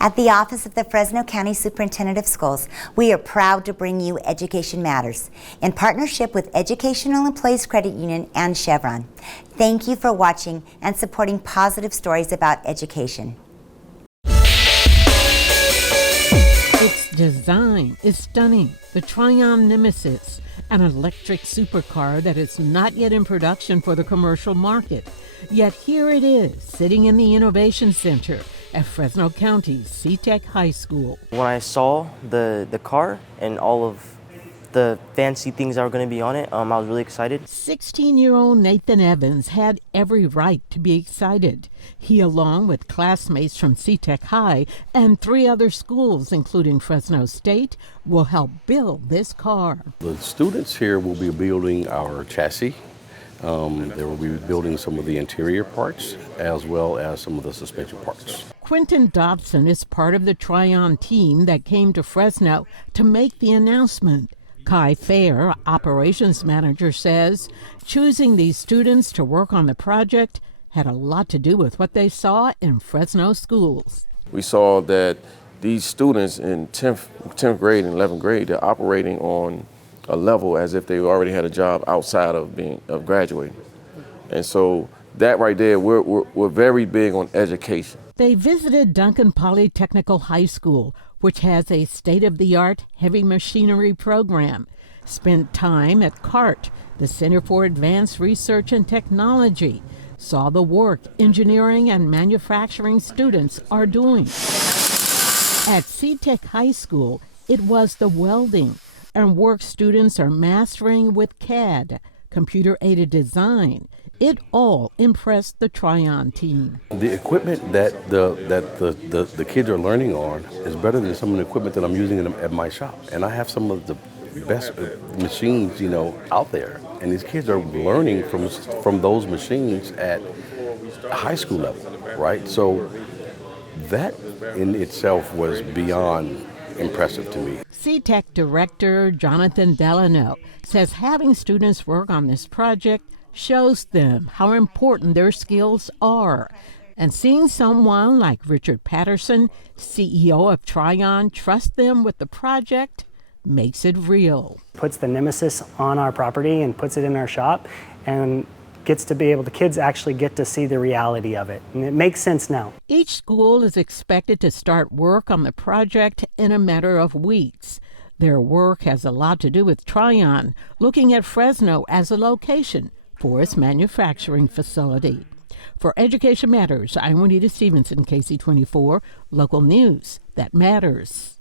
At the Office of the Fresno County Superintendent of Schools, we are proud to bring you Education Matters in partnership with Educational Employees Credit Union and Chevron. Thank you for watching and supporting positive stories about education. Its design is stunning. The Trion Nemesis, an electric supercar that is not yet in production for the commercial market. Yet here it is, sitting in the Innovation Center at Fresno County's CTEC High School. When I saw the car and all of the fancy things that were going to be on it, I was really excited. 16-year-old Nathan Evans had every right to be excited. He, along with classmates from CTEC High and 3 other schools, including Fresno State, will help build this car. The students here will be building our chassis. They will be building some of the interior parts as well as some of the suspension parts. Quentin Dobson is part of the Trion team that came to Fresno to make the announcement. Kai Fair, operations manager, says choosing these students to work on the project had a lot to do with what they saw in Fresno schools. We saw that these students in 10th grade and 11th grade, they're operating on a level as if they already had a job outside of graduating. And so that right there, we're very big on education. They visited Duncan Polytechnical High School, which has a state-of-the-art heavy machinery program, spent time at CART, the Center for Advanced Research and Technology, saw the work engineering and manufacturing students are doing. At CTEC High School, it was the welding and work students are mastering with CAD, computer-aided design. It all impressed the Trion team. The equipment that the kids are learning on is better than some of the equipment that I'm using at my shop. And I have some of the best machines, out there. And these kids are learning from those machines at high school level, right? So that in itself was beyond impressive to me. CTEC Director Jonathan Delano says having students work on this project shows them how important their skills are. And seeing someone like Richard Patterson, CEO of Trion, trust them with the project makes it real. Puts the Nemesis on our property and puts it in our shop and gets to be able, the kids actually get to see the reality of it. And it makes sense now. Each school is expected to start work on the project in a matter of weeks. Their work has a lot to do with Trion looking at Fresno as a location for its manufacturing facility. For Education Matters, I'm Juanita Stevenson, KC24, local news that matters.